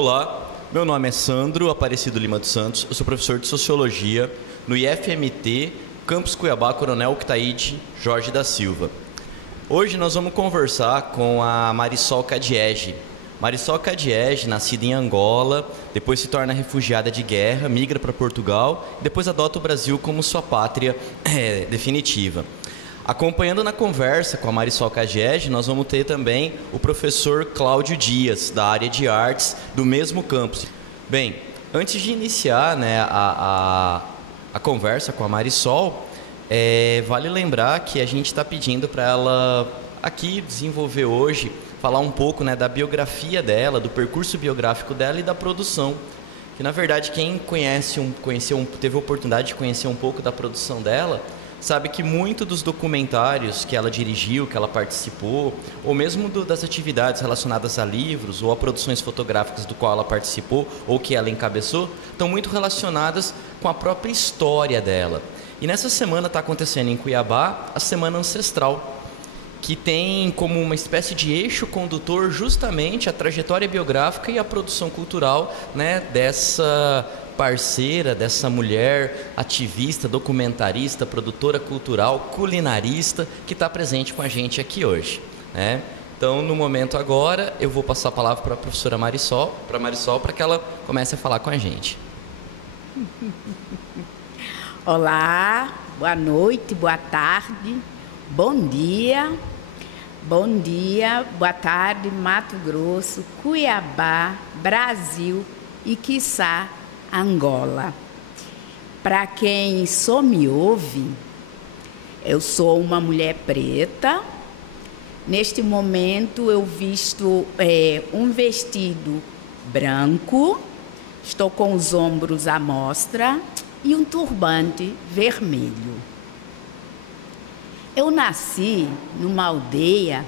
Olá, meu nome é Sandro Aparecido Lima dos Santos, eu sou professor de Sociologia no IFMT, Campus Cuiabá, Coronel Octaíde Jorge da Silva. Hoje nós vamos conversar com a Marisol Cadiege. Marisol Cadiege, nascida em Angola, depois se torna refugiada de guerra, migra para Portugal e depois adota o Brasil como sua pátria definitiva. Acompanhando na conversa com a Marisol Cadiege, nós vamos ter também o professor Cláudio Dias, da área de artes do mesmo campus. Bem, antes de iniciar, a conversa com a Marisol, vale lembrar que a gente está pedindo para ela aqui desenvolver hoje, falar um pouco da biografia dela, do percurso biográfico dela e da produção. Que na verdade quem teve a oportunidade de conhecer um pouco da produção dela, sabe que muito dos documentários que ela dirigiu, que ela participou, ou mesmo das atividades relacionadas a livros ou a produções fotográficas do qual ela participou ou que ela encabeçou, estão muito relacionadas com a própria história dela. E nessa semana está acontecendo em Cuiabá a Semana Ancestral, que tem como uma espécie de eixo condutor justamente a trajetória biográfica e a produção cultural dessa parceira, dessa mulher ativista, documentarista, produtora cultural, culinarista, que está presente com a gente aqui hoje. Então, no momento agora, eu vou passar a palavra para a professora Marisol, para que ela comece a falar com a gente. Olá, boa noite, boa tarde, bom dia, boa tarde, Mato Grosso, Cuiabá, Brasil e, quiçá, Angola. Para quem só me ouve, eu sou uma mulher preta. Neste momento eu visto um vestido branco, estou com os ombros à mostra e um turbante vermelho. Eu nasci numa aldeia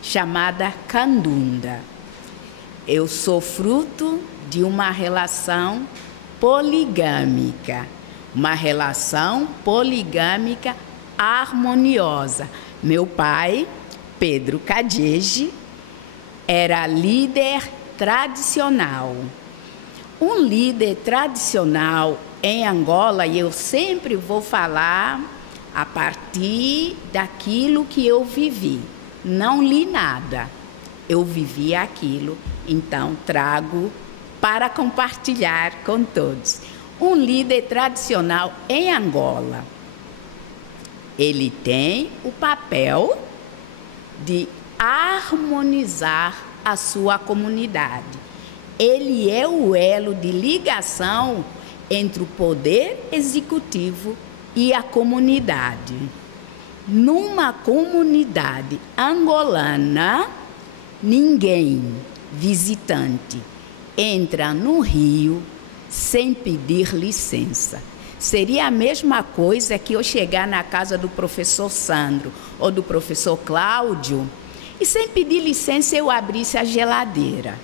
chamada Candunda. Eu sou fruto de uma relação poligâmica, harmoniosa. Meu pai, Pedro Cadiege, era líder tradicional. Um líder tradicional em Angola, e eu sempre vou falar a partir daquilo que eu vivi. Não li nada, eu vivi aquilo, então trago para compartilhar com todos. Um líder tradicional em Angola, ele tem o papel de harmonizar a sua comunidade. Ele é o elo de ligação entre o poder executivo e a comunidade. Numa comunidade angolana, ninguém visitante entra no rio sem pedir licença. Seria a mesma coisa que eu chegar na casa do professor Sandro ou do professor Cláudio e sem pedir licença eu abrisse a geladeira.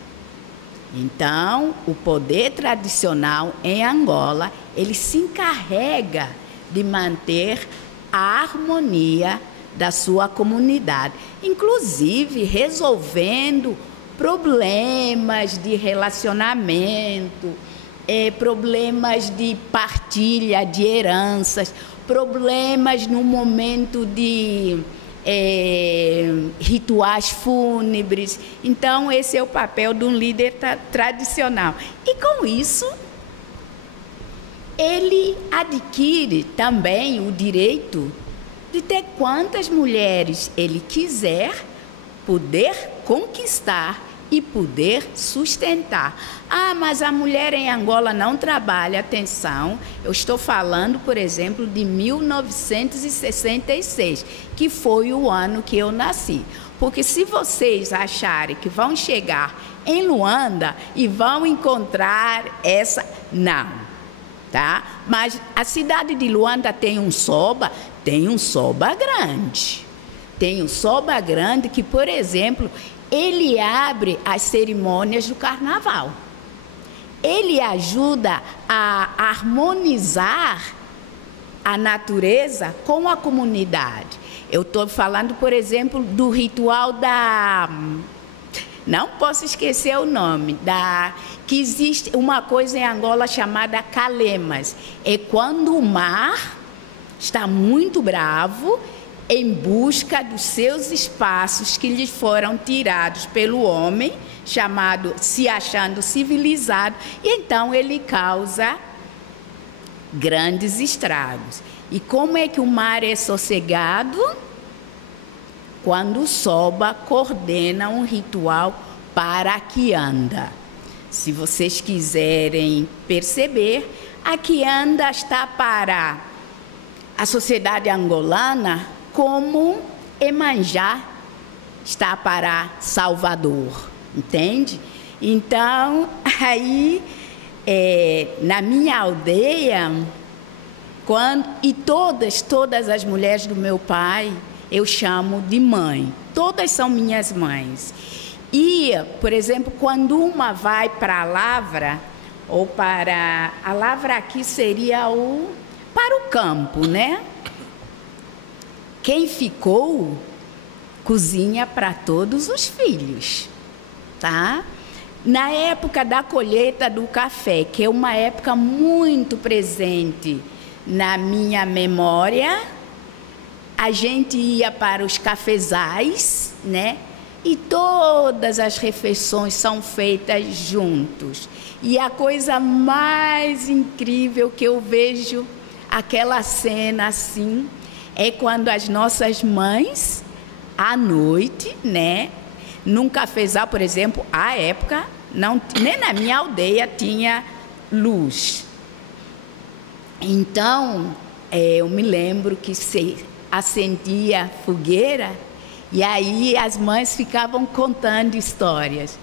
Então, o poder tradicional em Angola, ele se encarrega de manter a harmonia da sua comunidade, inclusive resolvendo problemas de relacionamento, problemas de partilha de heranças, problemas no momento de rituais fúnebres. Então, esse é o papel de um líder tradicional. E com isso, ele adquire também o direito de ter quantas mulheres ele quiser, poder conquistar e poder sustentar. Ah, mas a mulher em Angola não trabalha. Atenção, eu estou falando, por exemplo, de 1966, que foi o ano que eu nasci. Porque se vocês acharem que vão chegar em Luanda e vão encontrar essa... Não, tá? Mas a cidade de Luanda tem um soba grande. Tem um soba grande que, por exemplo, ele abre as cerimônias do carnaval. Ele ajuda a harmonizar a natureza com a comunidade. Eu estou falando, por exemplo, do ritual não posso esquecer o nome, que existe uma coisa em Angola chamada calemas. É quando o mar está muito bravo em busca dos seus espaços que lhe foram tirados pelo homem, se achando civilizado, e então ele causa grandes estragos. E como é que o mar é sossegado? Quando o Soba coordena um ritual para a quianda. Se vocês quiserem perceber, a quianda está para a sociedade angolana como Emanjá está para Salvador, entende? Então, aí, na minha aldeia, todas as mulheres do meu pai, eu chamo de mãe. Todas são minhas mães. E, por exemplo, quando uma vai para a lavra, ou para... A lavra aqui seria para o campo, né? Quem ficou, cozinha para todos os filhos, tá? Na época da colheita do café, que é uma época muito presente na minha memória, a gente ia para os cafezais, né? E todas as refeições são feitas juntos. E a coisa mais incrível que eu vejo, aquela cena assim, é quando as nossas mães, à noite, né? Num cafezal, por exemplo, à época, nem na minha aldeia tinha luz. Então, eu me lembro que se acendia fogueira e aí as mães ficavam contando histórias.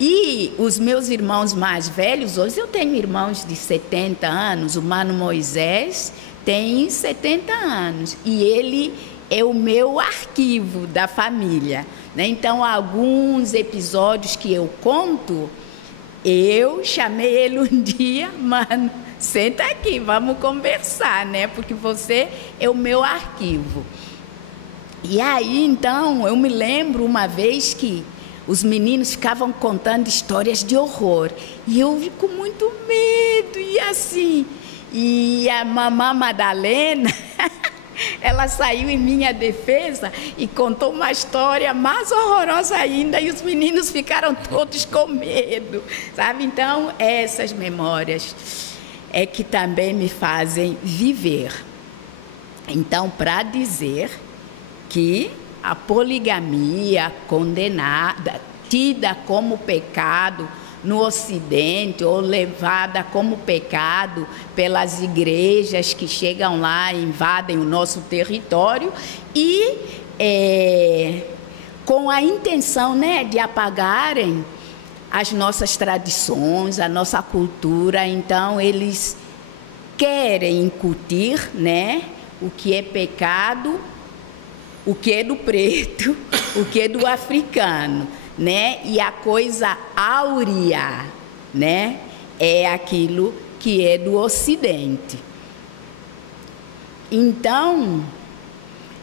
E os meus irmãos mais velhos, hoje eu tenho irmãos de 70 anos, o Mano Moisés tem 70 anos e ele é o meu arquivo da família, né? Então, alguns episódios que eu conto, eu chamei ele um dia, Mano, senta aqui, vamos conversar, né? Porque você é o meu arquivo. E aí, então, eu me lembro uma vez que os meninos ficavam contando histórias de horror. E eu vi com muito medo, e assim. E a mamã Madalena, ela saiu em minha defesa e contou uma história mais horrorosa ainda. E os meninos ficaram todos com medo, sabe? Então, essas memórias é que também me fazem viver. Então, para dizer que a poligamia condenada, tida como pecado no Ocidente, ou levada como pecado pelas igrejas que chegam lá e invadem o nosso território, e com a intenção, né, de apagarem as nossas tradições, a nossa cultura. Então, eles querem incutir, né, o que é pecado, o que é do preto, o que é do africano, né? E a coisa áurea, né, é aquilo que é do Ocidente. Então,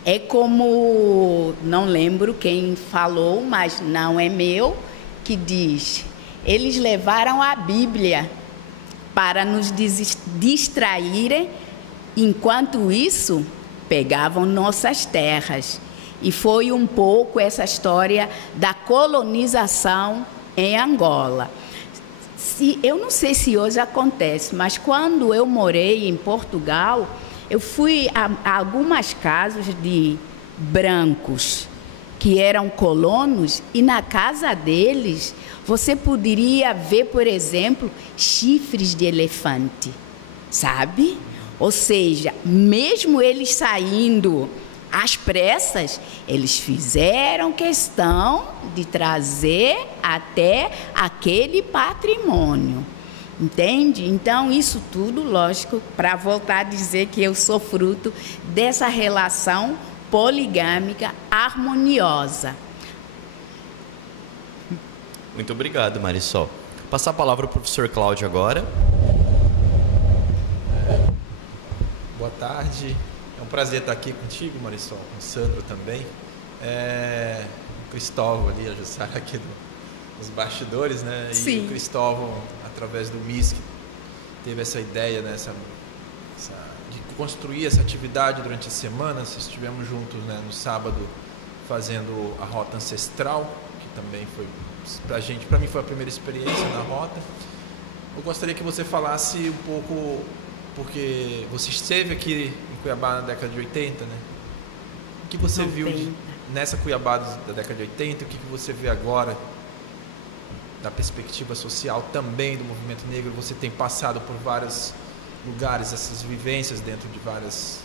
é como, não lembro quem falou, mas não é meu, que diz: eles levaram a Bíblia para nos distraírem, enquanto isso pegavam nossas terras. E foi um pouco essa história da colonização em Angola. Eu não sei se hoje acontece, mas quando eu morei em Portugal, eu fui a algumas casas de brancos que eram colonos, e na casa deles você poderia ver, por exemplo, chifres de elefante, sabe? Ou seja, mesmo eles saindo às pressas, eles fizeram questão de trazer até aquele patrimônio, entende? Então, isso tudo, lógico, para voltar a dizer que eu sou fruto dessa relação poligâmica harmoniosa. Muito obrigado, Marisol. Passar a palavra para o professor Cláudio agora. Boa tarde. É um prazer estar aqui contigo, Marisol, com o Sandro também. Cristóvão ali, a Jussara aqui nos bastidores, né? Sim. E o Cristóvão, através do MISC, teve essa ideia, né? De construir essa atividade durante a semana. Nós estivemos juntos, né, no sábado fazendo a Rota Ancestral, que também foi para mim foi a primeira experiência na rota. Eu gostaria que você falasse um pouco, porque você esteve aqui em Cuiabá na década de 80, né? O que você viu nessa Cuiabá da década de 80, o que você vê agora da perspectiva social também do movimento negro? Você tem passado por vários lugares, essas vivências dentro de vários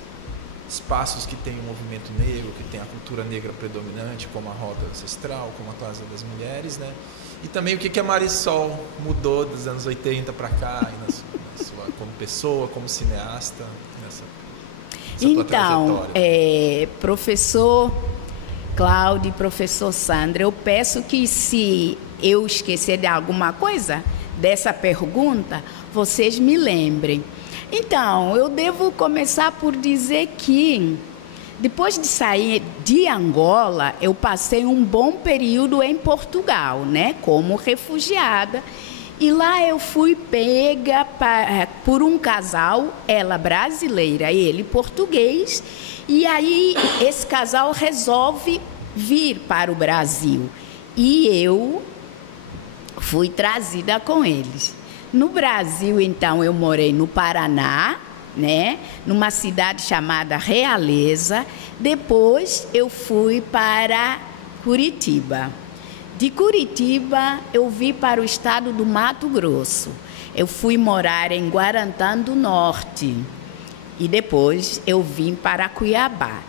espaços que tem o movimento negro, que tem a cultura negra predominante, como a Rota Ancestral, como a Casa das Mulheres, né? E também o que a Marisol mudou dos anos 80 para cá, e como pessoa, como cineasta, nessa tua trajetória. Professor Cláudio e professor Sandra, eu peço que, se eu esquecer de alguma coisa dessa pergunta, vocês me lembrem. Então, eu devo começar por dizer que, depois de sair de Angola, eu passei um bom período em Portugal, né, como refugiada. E lá eu fui pega por um casal, ela brasileira e ele português. E aí esse casal resolve vir para o Brasil. E eu fui trazida com eles. No Brasil, então, eu morei no Paraná, né, numa cidade chamada Realeza. Depois eu fui para Curitiba. De Curitiba, eu vim para o estado do Mato Grosso. Eu fui morar em Guarantã do Norte. E depois eu vim para Cuiabá.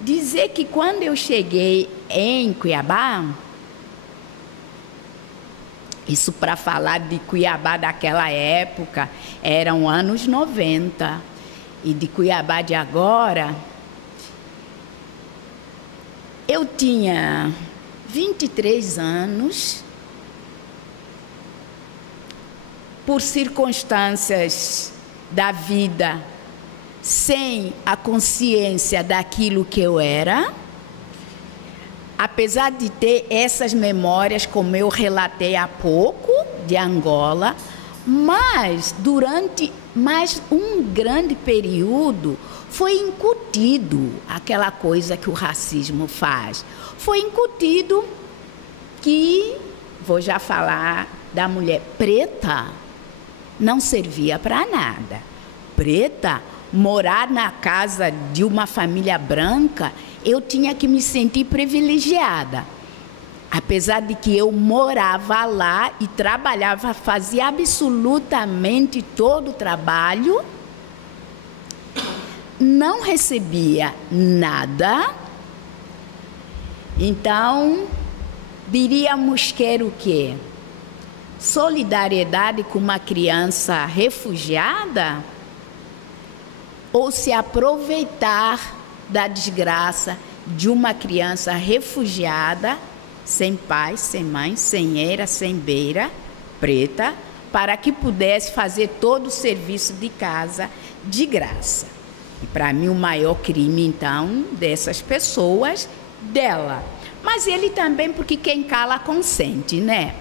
Dizer que quando eu cheguei em Cuiabá, isso para falar de Cuiabá daquela época, eram anos 90. E de Cuiabá de agora, eu tinha 23 anos. Por circunstâncias da vida, sem a consciência daquilo que eu era, apesar de ter essas memórias, como eu relatei há pouco, de Angola, mas durante mais um grande período foi incutido aquela coisa que o racismo faz. Foi incutido que, vou já falar da mulher preta, não servia para nada. Preta, morar na casa de uma família branca, eu tinha que me sentir privilegiada. Apesar de que eu morava lá e trabalhava, fazia absolutamente todo o trabalho, não recebia nada. Então, diríamos que era o quê? Solidariedade com uma criança refugiada? Ou se aproveitar da desgraça de uma criança refugiada, sem pai, sem mãe, sem era, sem beira, preta, para que pudesse fazer todo o serviço de casa de graça. E para mim o maior crime, então, dessas pessoas, dela. Mas ele também, porque quem cala consente, né?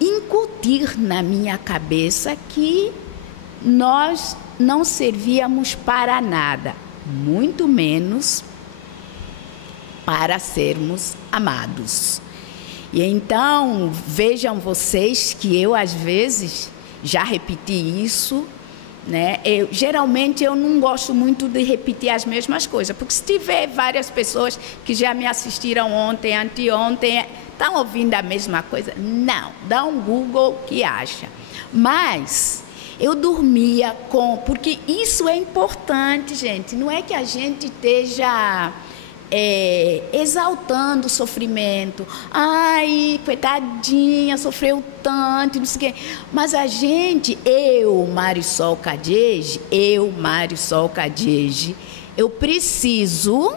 Incutir na minha cabeça que nós não servíamos para nada, muito menos para sermos amados. E então, vejam vocês que eu, às vezes, já repeti isso, né? Geralmente, eu não gosto muito de repetir as mesmas coisas, porque se tiver várias pessoas que já me assistiram ontem, anteontem, estão ouvindo a mesma coisa? Não, dá um Google que acha. Mas eu dormia porque isso é importante, gente. Não é que a gente esteja exaltando o sofrimento. Ai, coitadinha, sofreu tanto, não sei o quê. Mas a gente, eu, Marisol Cadege, eu preciso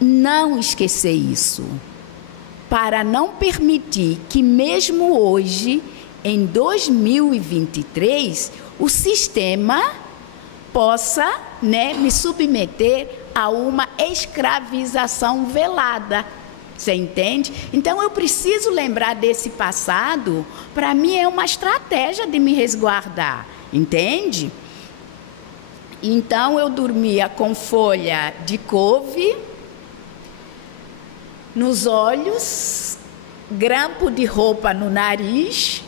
não esquecer isso, para não permitir que mesmo hoje, em 2023, o sistema possa, né, me submeter a uma escravização velada. Você entende? Então eu preciso lembrar desse passado, para mim é uma estratégia de me resguardar, entende? Então eu dormia com folha de couve nos olhos, grampo de roupa no nariz,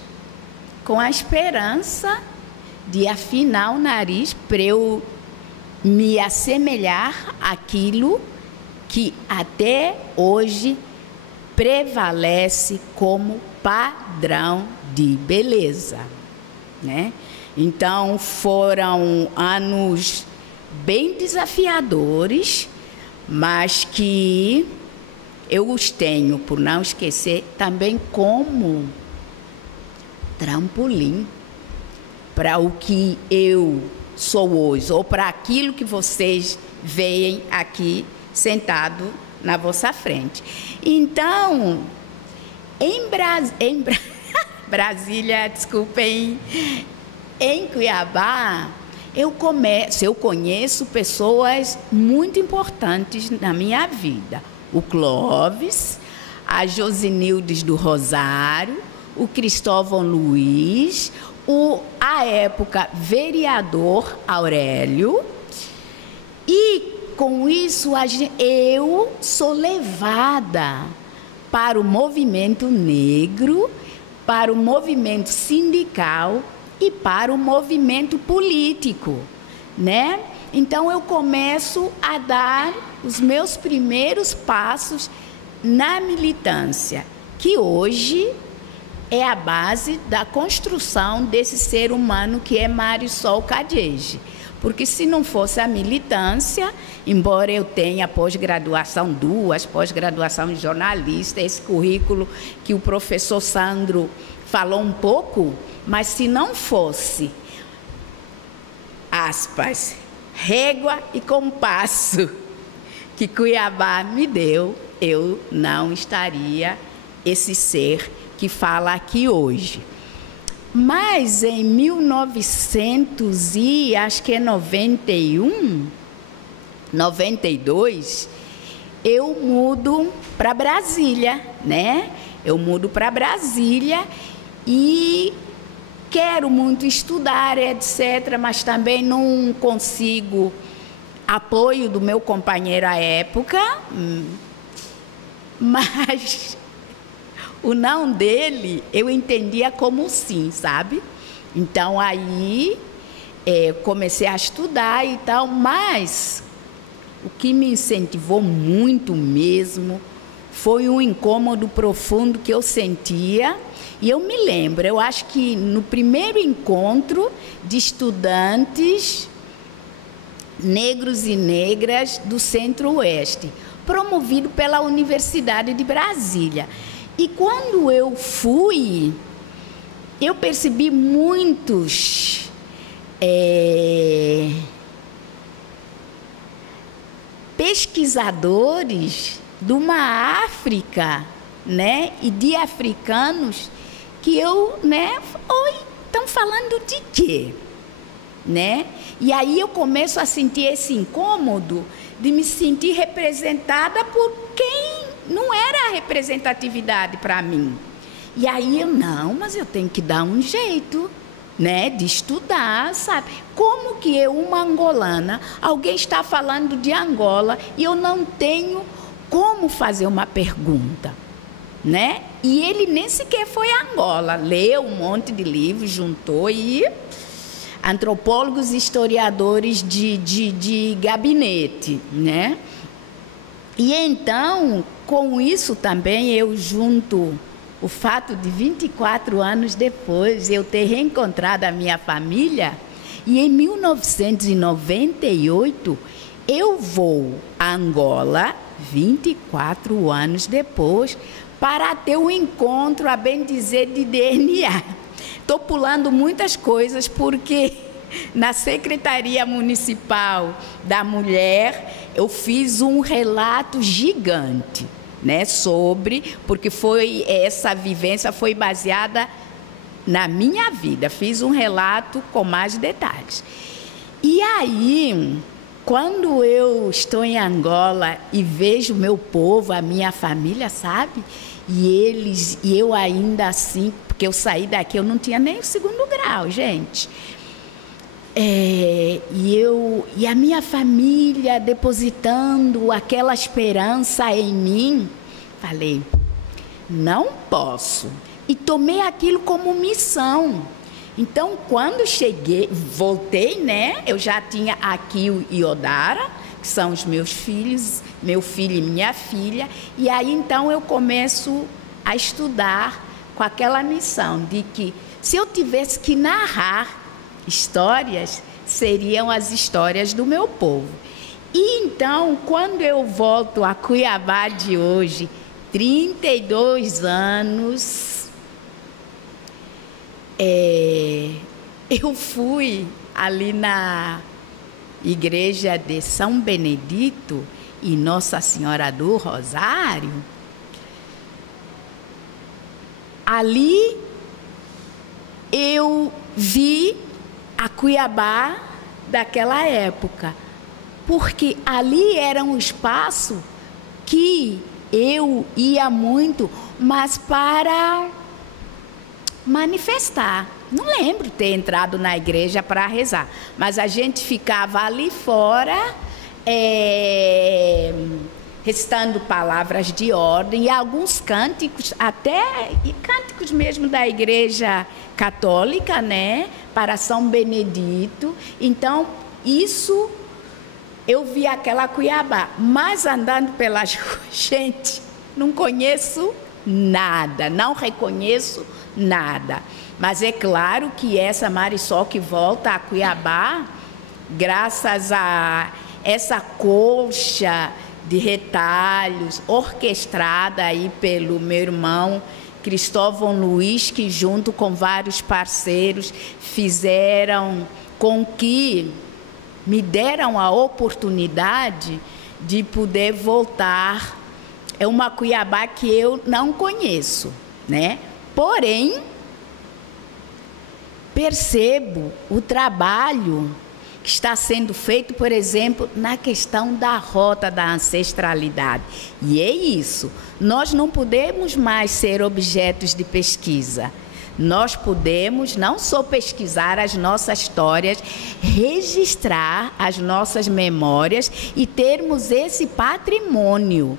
com a esperança de afinar o nariz para eu me assemelhar àquilo que até hoje prevalece como padrão de beleza, né? Então foram anos bem desafiadores, mas que eu os tenho, por não esquecer, também como trampolim para o que eu sou hoje, ou para aquilo que vocês veem aqui sentado na vossa frente. Então, em Brasília, desculpem, em Cuiabá, eu conheço pessoas muito importantes na minha vida. O Clóvis, a Josinildes do Rosário, o Cristóvão Luiz, à época, vereador Aurélio. E, com isso, eu sou levada para o movimento negro, para o movimento sindical e para o movimento político, né? Então, eu começo a dar os meus primeiros passos na militância, que hoje é a base da construção desse ser humano que é Marisol Cadege. Porque se não fosse a militância, embora eu tenha pós-graduação, 2 pós-graduação em jornalista, esse currículo que o professor Sandro falou um pouco, mas se não fosse, aspas, régua e compasso que Cuiabá me deu, eu não estaria esse ser que fala aqui hoje. Mas em 92, eu mudo para Brasília, né? Eu mudo para Brasília e quero muito estudar, etc., mas também não consigo apoio do meu companheiro à época, mas o não dele eu entendia como sim, sabe? Então aí comecei a estudar e tal, mas o que me incentivou muito mesmo foi um incômodo profundo que eu sentia. E eu me lembro, eu acho que no primeiro encontro de estudantes negros e negras do Centro-Oeste, promovido pela Universidade de Brasília. E quando eu fui, eu percebi muitos pesquisadores de uma África, né, e de africanos que eu, né, oi, estão falando de quê? Né? E aí eu começo a sentir esse incômodo de me sentir representada por quem não era a representatividade para mim. E aí eu, não, mas eu tenho que dar um jeito, né, de estudar, sabe? Como que eu, uma angolana, alguém está falando de Angola e eu não tenho como fazer uma pergunta, né? E ele nem sequer foi a Angola, leu um monte de livros, juntou e... antropólogos e historiadores de gabinete, né? E então, com isso também, eu junto o fato de 24 anos depois eu ter reencontrado a minha família, e em 1998 eu vou a Angola, 24 anos depois, para ter um encontro, a bem dizer, de DNA. Estou pulando muitas coisas porque na Secretaria Municipal da Mulher eu fiz um relato gigante, né, porque essa vivência foi baseada na minha vida. Fiz um relato com mais detalhes. E aí quando eu estou em Angola e vejo meu povo, a minha família, sabe? E eu ainda assim, porque eu saí daqui, eu não tinha nem o 2º grau, gente. E a minha família depositando aquela esperança em mim, falei, não posso. E tomei aquilo como missão. Então, quando cheguei, voltei, né? Eu já tinha aqui o Iodara, que são os meus filhos, meu filho e minha filha. E aí, então, eu começo a estudar com aquela missão de que, se eu tivesse que narrar histórias, seriam as histórias do meu povo. E então, quando eu volto a Cuiabá de hoje, 32 anos, eu fui ali na igreja de São Benedito e Nossa Senhora do Rosário. Ali eu vi a Cuiabá daquela época, porque ali era um espaço que eu ia muito, mas para manifestar. Não lembro ter entrado na igreja para rezar, mas a gente ficava ali fora, recitando palavras de ordem e alguns cânticos, até cânticos mesmo da igreja católica, né, para São Benedito. Então, isso eu vi aquela Cuiabá, mas andando pelas ruas, gente, não conheço nada, não reconheço nada. Mas é claro que essa Marisol que volta a Cuiabá, graças a essa colcha de retalhos orquestrada aí pelo meu irmão Cristóvão Luiz, que junto com vários parceiros fizeram com que me deram a oportunidade de poder voltar. É uma Cuiabá que eu não conheço, né? Porém, percebo o trabalho que está sendo feito, por exemplo, na questão da rota da ancestralidade. E é isso, nós não podemos mais ser objetos de pesquisa. Nós podemos não só pesquisar as nossas histórias, registrar as nossas memórias e termos esse patrimônio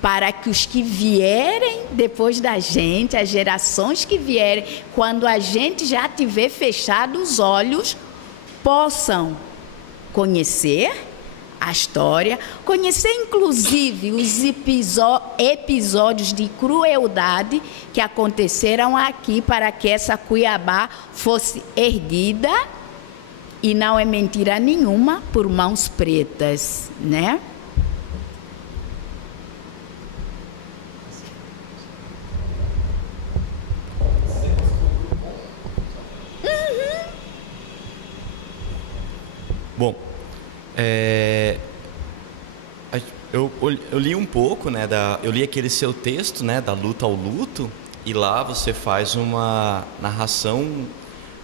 para que os que vierem depois da gente, as gerações que vierem, quando a gente já tiver fechado os olhos, possam conhecer a história, conhecer inclusive os episódios de crueldade que aconteceram aqui para que essa Cuiabá fosse erguida, e não é mentira nenhuma, por mãos pretas, né? Bom, eu li um pouco, né, eu li aquele seu texto, né, da luta ao luto, e lá você faz uma narração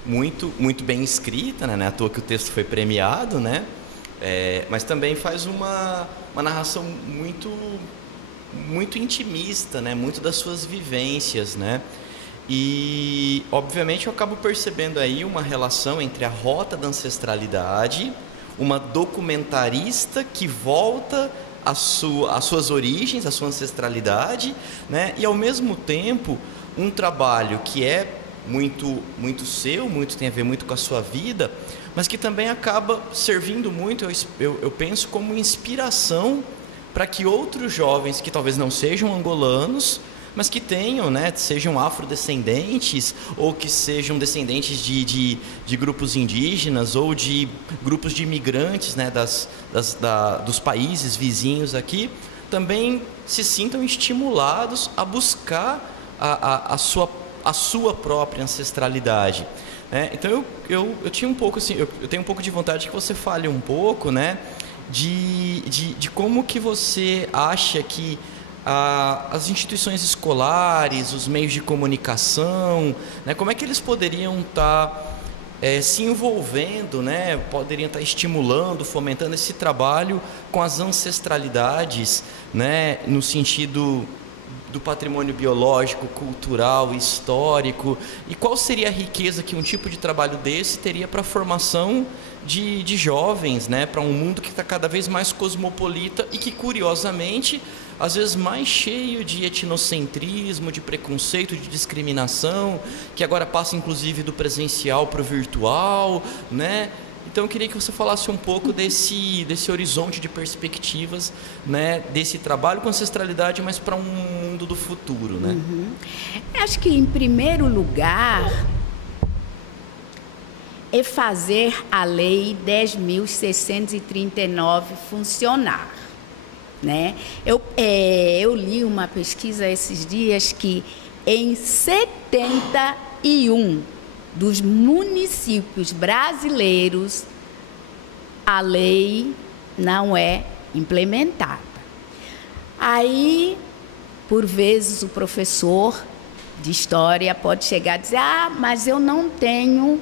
muito bem escrita, né, não é à toa que o texto foi premiado, né, mas também faz uma narração muito intimista, né, muito das suas vivências, né. E, obviamente, eu acabo percebendo aí uma relação entre a rota da ancestralidade, uma documentarista que volta às suas origens, à sua ancestralidade, né? E, ao mesmo tempo, um trabalho que é muito seu, tem a ver muito com a sua vida, mas que também acaba servindo muito, eu penso, como inspiração para que outros jovens que talvez não sejam angolanos, mas que tenham, né, sejam afrodescendentes ou que sejam descendentes de grupos indígenas ou de grupos de imigrantes, né, dos países vizinhos aqui, também se sintam estimulados a buscar a sua própria ancestralidade. Então eu tinha um pouco assim, eu tenho um pouco de vontade que você fale um pouco, né, de como que você acha que as instituições escolares, os meios de comunicação, né, como é que eles poderiam estar se envolvendo, né, poderiam estar estimulando, fomentando esse trabalho com as ancestralidades, né, no sentido do patrimônio biológico, cultural, histórico, e qual seria a riqueza que um tipo de trabalho desse teria para a formação de jovens, né, para um mundo que está cada vez mais cosmopolita e que, curiosamente, às vezes mais cheio de etnocentrismo, de preconceito, de discriminação, que agora passa inclusive do presencial para o virtual, né? Então eu queria que você falasse um pouco desse horizonte de perspectivas, né, desse trabalho com ancestralidade, mas para um mundo do futuro, né? Acho que, em primeiro lugar, é fazer a Lei 10.639 funcionar, né? Eu li uma pesquisa esses dias que em 71 dos municípios brasileiros a lei não é implementada. Aí, por vezes, o professor de história pode chegar a dizer: mas eu não tenho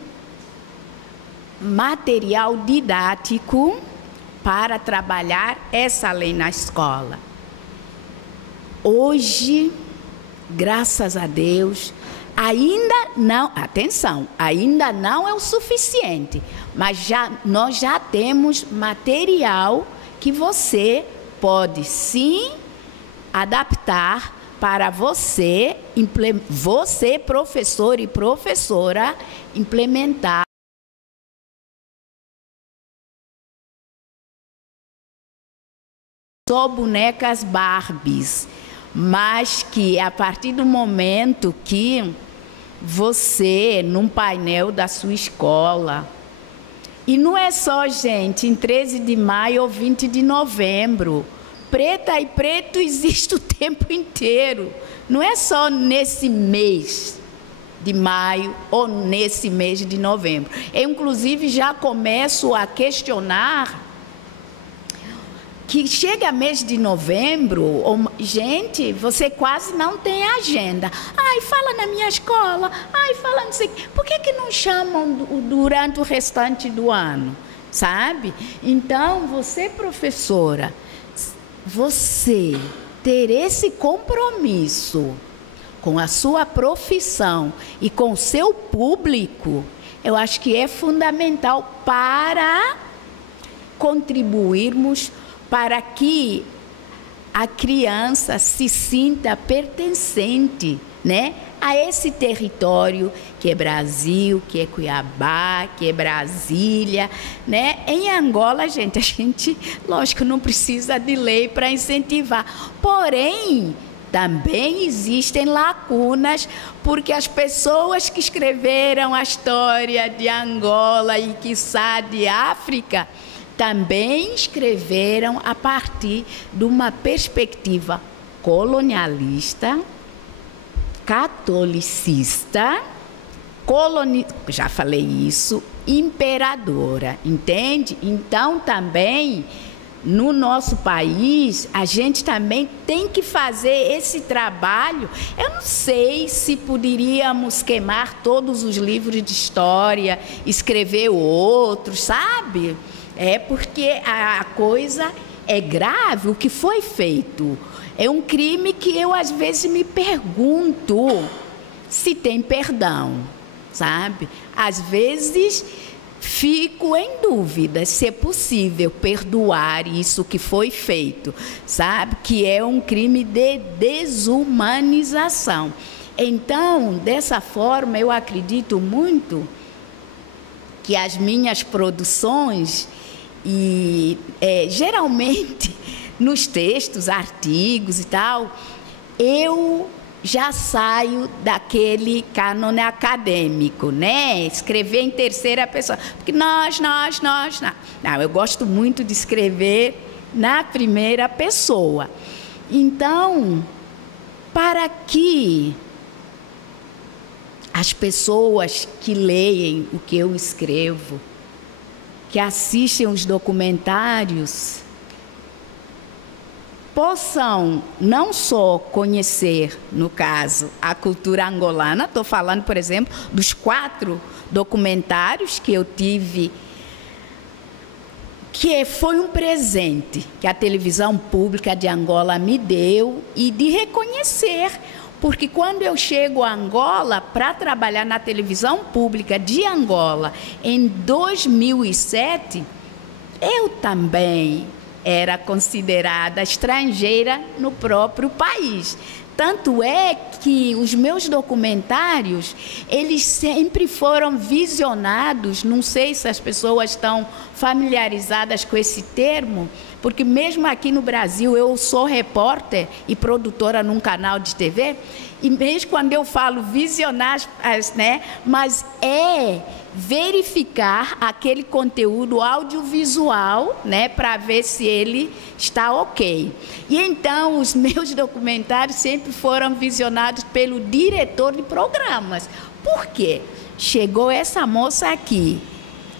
material didático para trabalhar essa lei na escola. Hoje, graças a Deus, ainda não é o suficiente, mas nós já temos material que você pode sim adaptar para você professor e professora, implementar só bonecas Barbies, mas que a partir do momento que você, num painel da sua escola, e não é só, gente, em 13 de maio ou 20 de novembro, preta e preto existe o tempo inteiro, não é só nesse mês de maio ou nesse mês de novembro. Eu, inclusive, já começo a questionar que chega mês de novembro, gente, você quase não tem agenda. Fala na minha escola, fala não sei. Por que não chamam durante o restante do ano, sabe? Então, você, professora, você ter esse compromisso com a sua profissão e com o seu público, eu acho que é fundamental para contribuirmos para que a criança se sinta pertencente, né, a esse território que é Brasil, que é Cuiabá, que é Brasília, né? Em Angola, gente, a gente, lógico, não precisa de lei para incentivar. Porém, também existem lacunas, porque as pessoas que escreveram a história de Angola e, quiçá, de África, também escreveram a partir de uma perspectiva colonialista, catolicista, já falei isso, imperadora, entende? Então, também, no nosso país, a gente também tem que fazer esse trabalho. Eu não sei se poderíamos queimar todos os livros de história, escrever outros, sabe? Porque a coisa é grave, o que foi feito. É um crime que eu, às vezes, me pergunto se tem perdão, sabe? Às vezes, fico em dúvida se é possível perdoar isso que foi feito, sabe? Que é um crime de desumanização. Então, dessa forma, eu acredito muito que as minhas produções, geralmente nos textos, artigos e tal, eu já saio daquele cânone acadêmico, né? Escrever em terceira pessoa, porque nós. Não, eu gosto muito de escrever na primeira pessoa. Então, para que as pessoas que leem o que eu escrevo, que assistem os documentários, possam não só conhecer, no caso, a cultura angolana. Estou falando, por exemplo, dos 4 documentários que eu tive, que foi um presente que a televisão pública de Angola me deu, e de reconhecer, porque quando eu chego a Angola para trabalhar na televisão pública de Angola em 2007, eu também era considerada estrangeira no próprio país. Tanto é que os meus documentários, eles sempre foram visionados, não sei se as pessoas estão familiarizadas com esse termo, porque mesmo aqui no Brasil, eu sou repórter e produtora num canal de TV, e mesmo quando eu falo visionar, né, mas é verificar aquele conteúdo audiovisual, né, para ver se ele está ok. E então os meus documentários sempre foram visionados pelo diretor de programas. Por quê? Chegou essa moça aqui,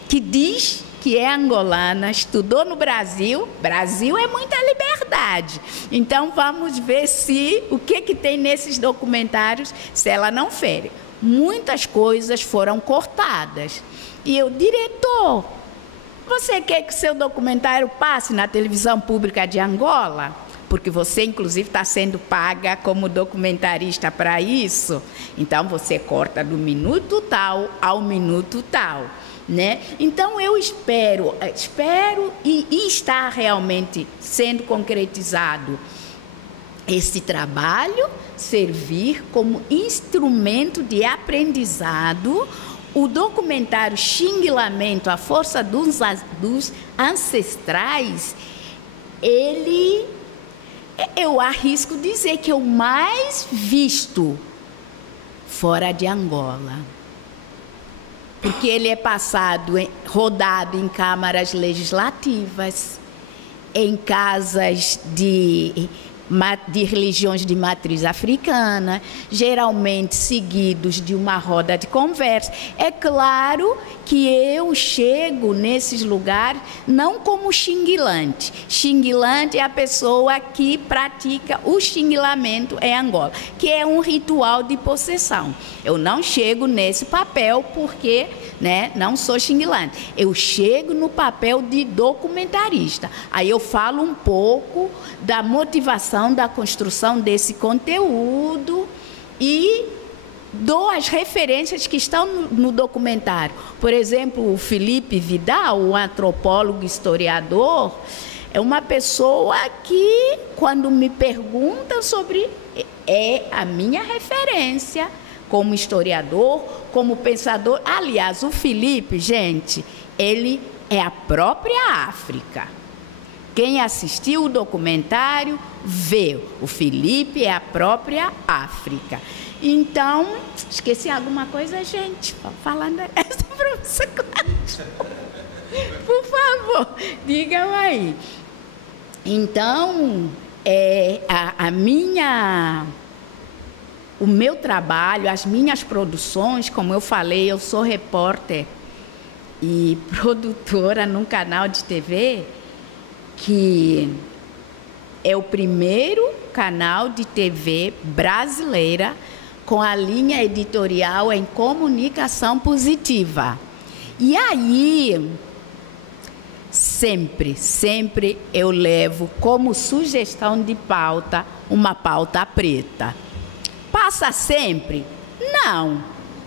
que diz que é angolana, estudou no Brasil. Brasil é muita liberdade. Então vamos ver se o que tem nesses documentários, se ela não fere. Muitas coisas foram cortadas. E eu, diretor, você quer que o seu documentário passe na televisão pública de Angola? Porque você, inclusive, está sendo paga como documentarista para isso. Então, você corta do minuto tal ao minuto tal, né? Então, eu espero e está realmente sendo concretizado esse trabalho, servir como instrumento de aprendizado. O documentário Xinguilamento, a Força dos Ancestrais, ele, eu arrisco dizer que é o mais visto fora de Angola. Porque ele é rodado em câmaras legislativas, em casas de religiões de matriz africana, geralmente seguidos de uma roda de conversa. É claro que eu chego nesses lugares não como xinguilante. Xinguilante é a pessoa que pratica o xinguilamento em Angola, que é um ritual de possessão. Eu não chego nesse papel porque, né, não sou xinguilante. Eu chego no papel de documentarista. Aí eu falo um pouco da motivação da construção desse conteúdo e dou as referências que estão no documentário. Por exemplo, o Felipe Vidal, o antropólogo historiador, é uma pessoa que, quando me perguntam sobre, é a minha referência como historiador, como pensador. Aliás, o Felipe, gente, ele é a própria África. Quem assistiu o documentário vê, o Felipe é a própria África. Então, esqueci alguma coisa, gente? Falando essa professora. Por favor, digam aí. Então, o meu trabalho, as minhas produções, como eu falei, eu sou repórter e produtora num canal de TV que é o primeiro canal de TV brasileira com a linha editorial em comunicação positiva. E aí, sempre eu levo como sugestão de pauta uma pauta preta. Passa sempre? Não,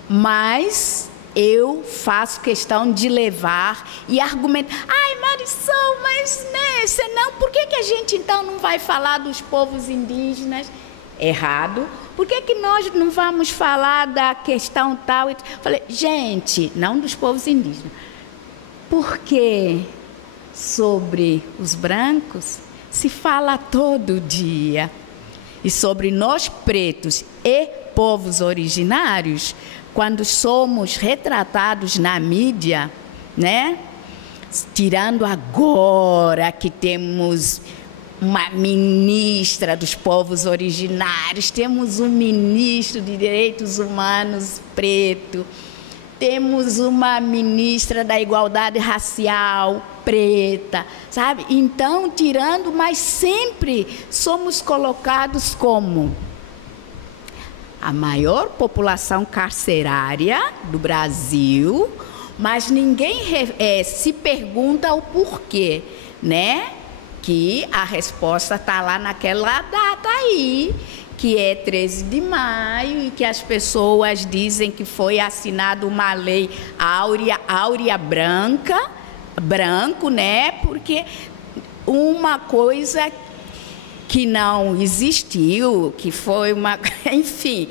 mas eu faço questão de levar e argumentar. Ai, Marisol, mas né, senão, por que a gente então não vai falar dos povos indígenas? Errado. Por que nós não vamos falar da questão tal? Falei, gente, não dos povos indígenas. Porque sobre os brancos se fala todo dia. E sobre nós pretos e povos originários, quando somos retratados na mídia, né? Tirando agora que temos uma ministra dos povos originários, temos um ministro de direitos humanos preto, temos uma ministra da igualdade racial preta, sabe? Então, tirando, mas sempre somos colocados como a maior população carcerária do Brasil, mas ninguém se pergunta o porquê, né? Que a resposta está lá naquela data aí, que é 13 de maio, e que as pessoas dizem que foi assinada uma lei áurea branco, né? Porque uma coisa que não existiu, que foi uma, enfim,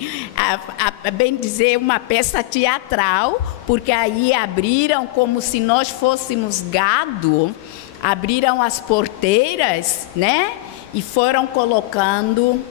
bem dizer, uma peça teatral, porque aí abriram como se nós fôssemos gado, abriram as porteiras, né? E foram colocando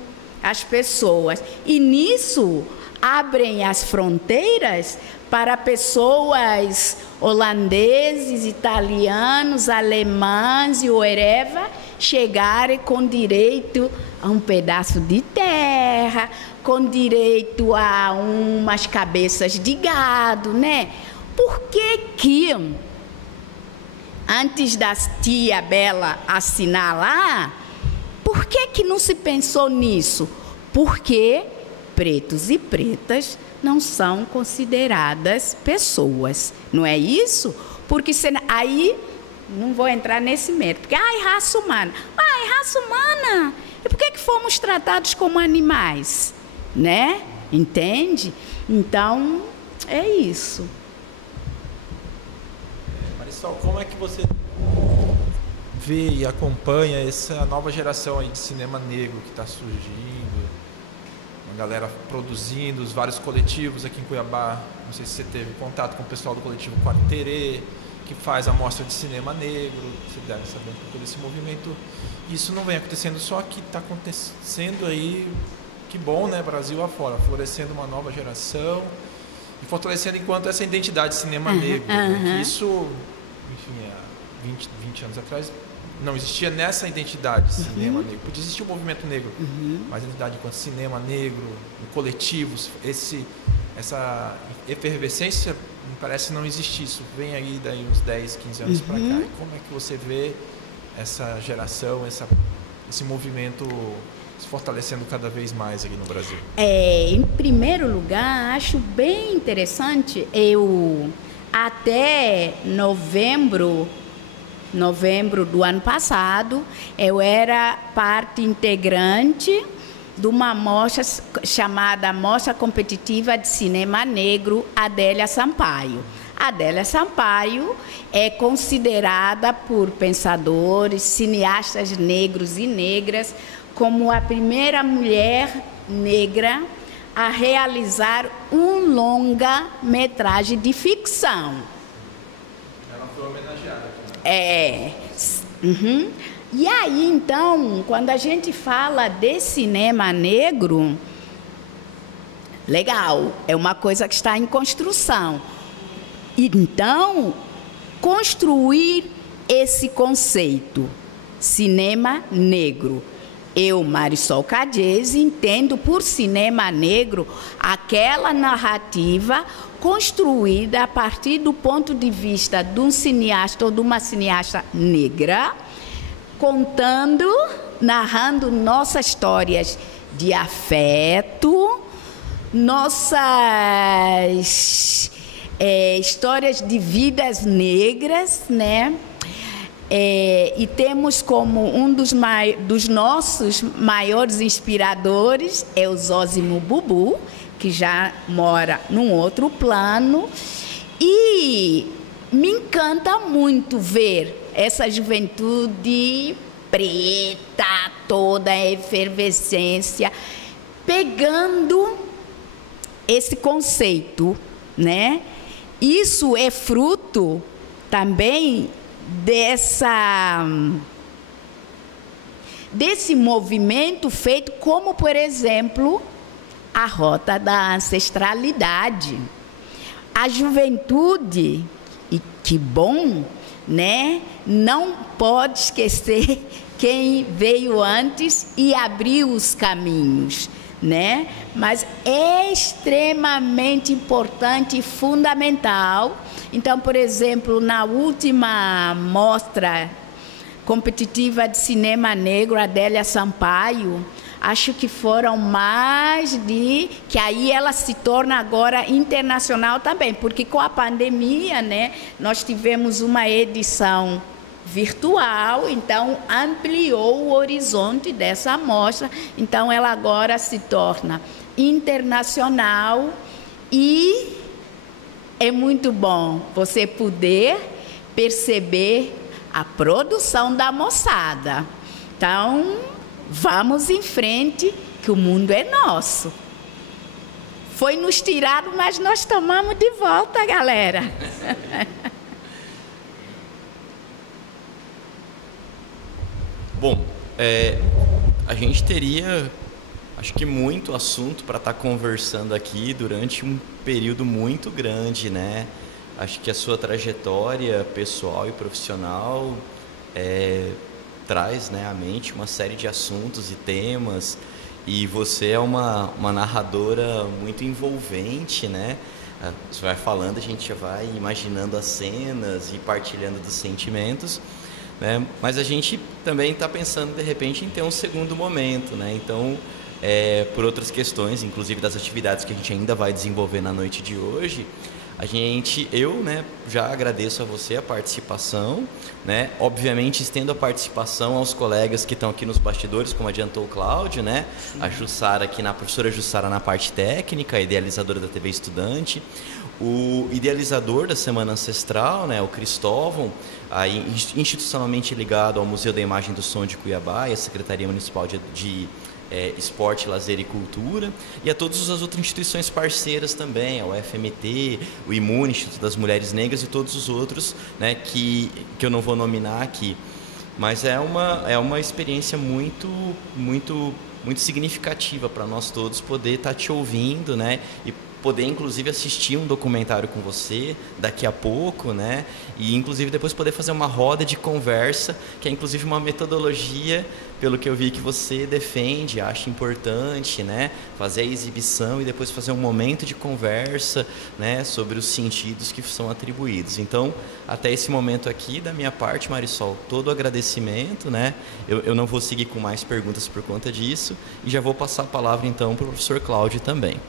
as pessoas. E nisso abrem as fronteiras para pessoas holandeses, italianos, alemães e whatever chegarem com direito a um pedaço de terra, com direito a umas cabeças de gado, né? Por que antes da tia Bela assinar lá, por que não se pensou nisso? Porque pretos e pretas não são consideradas pessoas, não é isso? Porque aí, não vou entrar nesse mérito, porque, raça humana. Raça humana, e por que fomos tratados como animais, né? Entende? Então, é isso. Marisol, como é que você vê e acompanha essa nova geração aí de cinema negro que está surgindo, uma galera produzindo, os vários coletivos aqui em Cuiabá? Não sei se você teve contato com o pessoal do coletivo Quarterê, que faz a mostra de cinema negro, você deve saber um pouco desse movimento. Isso não vem acontecendo só aqui, está acontecendo aí, que bom, né, Brasil afora, florescendo uma nova geração e fortalecendo enquanto essa identidade de cinema negro, né, que isso, enfim, há 20 anos atrás não existia nessa identidade de cinema negro. Podia existir o movimento negro, mas a identidade enquanto cinema negro, coletivos, essa efervescência me parece não existir. Isso vem aí daí uns 10, 15 anos para cá. E como é que você vê essa geração, esse movimento se fortalecendo cada vez mais aqui no Brasil? Em primeiro lugar, acho bem interessante, até novembro do ano passado, eu era parte integrante de uma mostra chamada Mostra Competitiva de Cinema Negro Adélia Sampaio. Adélia Sampaio é considerada por pensadores, cineastas negros e negras, como a primeira mulher negra a realizar um longa-metragem de ficção. Ela foi homenageada. E aí, então, quando a gente fala de cinema negro, legal, é uma coisa que está em construção. Então, construir esse conceito, cinema negro. Eu, Marisol Cadiese, entendo por cinema negro aquela narrativa construída a partir do ponto de vista de um cineasta ou de uma cineasta negra, contando, narrando nossas histórias de afeto, nossas histórias de vidas negras, né? E temos como um dos nossos maiores inspiradores é o Zósimo Bubu, que já mora num outro plano, e me encanta muito ver essa juventude preta, toda a efervescência, pegando esse conceito, né? Isso é fruto também desse movimento feito, como, por exemplo, a Rota da Ancestralidade. A juventude, e que bom, né? Não pode esquecer quem veio antes e abriu os caminhos, né? mas é extremamente importante e fundamental. Então, por exemplo, na última mostra competitiva de cinema negro, Adélia Sampaio, acho que foram mais de... que aí ela se torna agora internacional também, porque com a pandemia, né, nós tivemos uma edição virtual, então ampliou o horizonte dessa amostra, então ela agora se torna internacional e é muito bom você poder perceber a produção da moçada. Então, vamos em frente, que o mundo é nosso. Foi nos tirado, mas nós tomamos de volta, galera. Bom, a gente teria, acho que muito assunto para estar conversando aqui durante um período muito grande, né? Acho que a sua trajetória pessoal e profissional traz, né, à mente uma série de assuntos e temas, e você é uma narradora muito envolvente, né? Você vai falando, a gente já vai imaginando as cenas e partilhando dos sentimentos, né? Mas a gente também está pensando, de repente, em ter um segundo momento, né? Então, por outras questões, inclusive das atividades que a gente ainda vai desenvolver na noite de hoje, eu, né, já agradeço a você a participação, né? Obviamente estendo a participação aos colegas que estão aqui nos bastidores, como adiantou o Cláudio, né? Sim. A Jussara aqui, a professora Jussara na parte técnica, a idealizadora da TV Estudante, o idealizador da Semana Ancestral, né, o Cristóvão, aí, institucionalmente ligado ao Museu da Imagem do Som de Cuiabá e à Secretaria Municipal de Esporte, Lazer e Cultura, e a todas as outras instituições parceiras também, ao FMT, o Imune, Instituto das Mulheres Negras e todos os outros, né, que eu não vou nominar aqui. Mas é uma experiência muito significativa para nós todos poder estar te ouvindo, né, e poder inclusive assistir um documentário com você daqui a pouco, né? E inclusive depois poder fazer uma roda de conversa, que é inclusive uma metodologia, pelo que eu vi que você defende, acha importante, né? Fazer a exibição e depois fazer um momento de conversa, né, sobre os sentidos que são atribuídos. Então, até esse momento aqui, da minha parte, Marisol, todo o agradecimento, né? Eu não vou seguir com mais perguntas por conta disso e já vou passar a palavra então para o professor Cláudio também.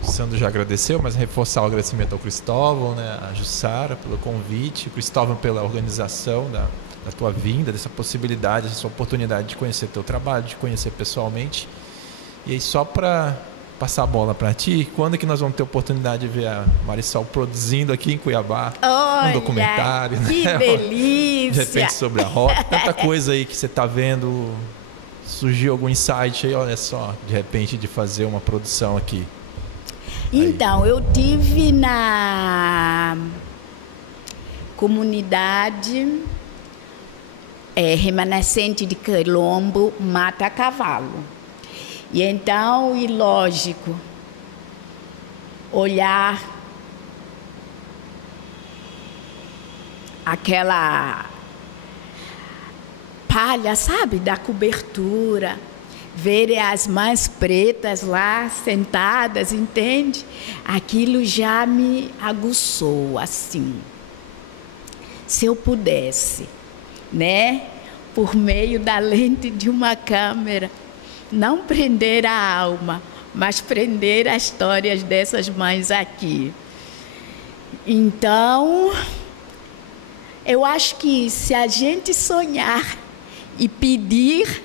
O Sandro já agradeceu, mas reforçar o agradecimento ao Cristóvão, né, a Jussara pelo convite, o Cristóvão pela organização da tua vinda, dessa possibilidade, dessa oportunidade de conhecer teu trabalho, de conhecer pessoalmente. E aí, só para passar a bola para ti, quando é que nós vamos ter a oportunidade de ver a Marisol produzindo aqui em Cuiabá um documentário? Que né? delícia! De repente sobre a rota, tanta coisa aí que você está vendo, surgiu algum insight aí, olha só, de repente de fazer uma produção aqui. Então, eu tive na comunidade remanescente de Quilombo, Mata Cavalo. E então, e lógico, olhar aquela palha, sabe, da cobertura, ver as mães pretas lá sentadas, entende? Aquilo já me aguçou, assim. Se eu pudesse, né, por meio da lente de uma câmera, não prender a alma, mas prender as histórias dessas mães aqui. Então, eu acho que se a gente sonhar e pedir,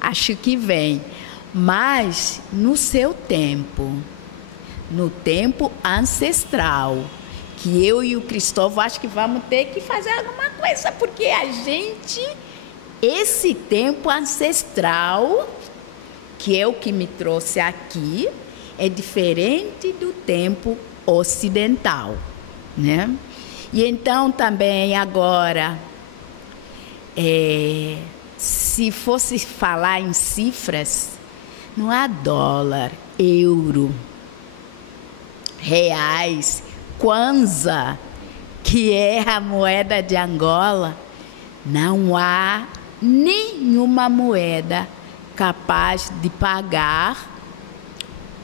acho que vem, mas no seu tempo, no tempo ancestral, que eu e o Cristóvão acho que vamos ter que fazer alguma coisa, porque a gente, esse tempo ancestral, que é o que me trouxe aqui, é diferente do tempo ocidental, né? E então também agora, se fosse falar em cifras, não há dólar, euro, reais, kwanza, que é a moeda de Angola, não há nenhuma moeda capaz de pagar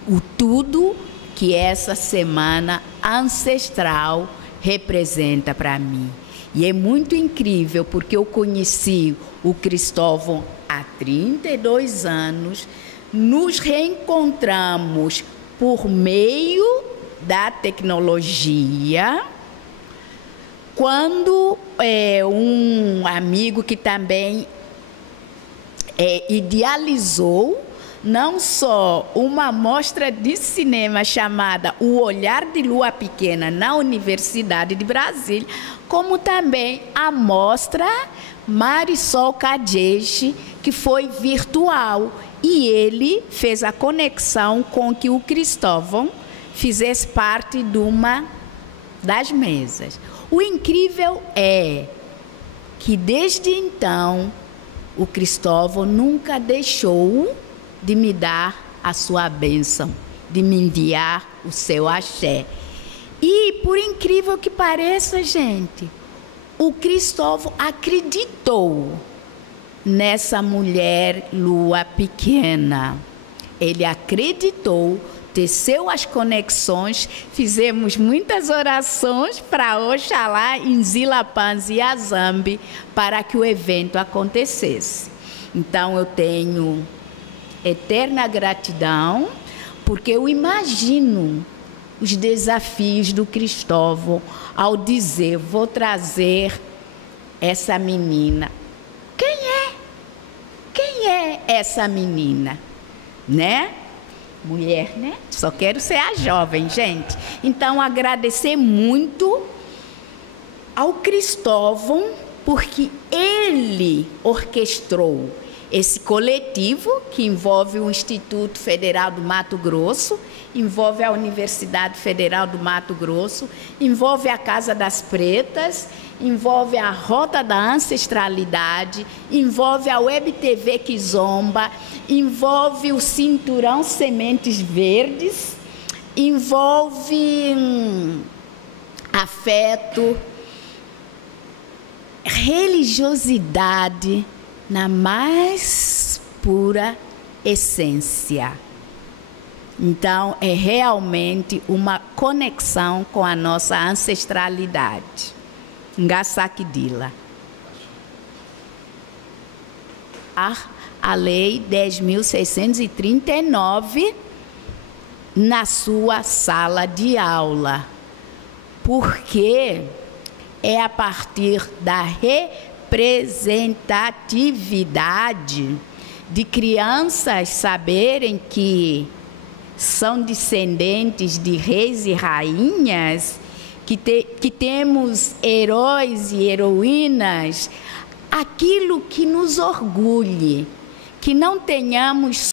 o tudo que essa semana ancestral representa para mim. E é muito incrível, porque eu conheci o Cristóvão há 32 anos, nos reencontramos por meio da tecnologia, quando um amigo que também idealizou não só uma mostra de cinema chamada O Olhar de Lua Pequena na Universidade de Brasília, como também a mostra Marisol Kadeshi, que foi virtual. E ele fez a conexão com que o Cristóvão fizesse parte de uma das mesas. O incrível é que, desde então, o Cristóvão nunca deixou de me dar a sua bênção, de me enviar o seu axé. E, por incrível que pareça, gente, o Cristóvão acreditou nessa mulher lua pequena. Ele acreditou, teceu as conexões, fizemos muitas orações para Oxalá, Inzila Panzi e Azambi para que o evento acontecesse. Então, eu tenho eterna gratidão, porque eu imagino os desafios do Cristóvão ao dizer: vou trazer essa menina. Quem é essa menina? Né? Mulher, né? Só quero ser a jovem, gente. Então, agradecer muito ao Cristóvão, porque ele orquestrou esse coletivo que envolve o Instituto Federal do Mato Grosso, envolve a Universidade Federal do Mato Grosso, envolve a Casa das Pretas, envolve a Rota da Ancestralidade, envolve a Web TV Kizomba, envolve o Cinturão Sementes Verdes, envolve afeto, religiosidade na mais pura essência. Então, é realmente uma conexão com a nossa ancestralidade. Ngasakidila. A Lei 10.639 na sua sala de aula, porque é a partir da representatividade de crianças saberem que são descendentes de reis e rainhas, que temos heróis e heroínas, aquilo que nos orgulhe, que não tenhamos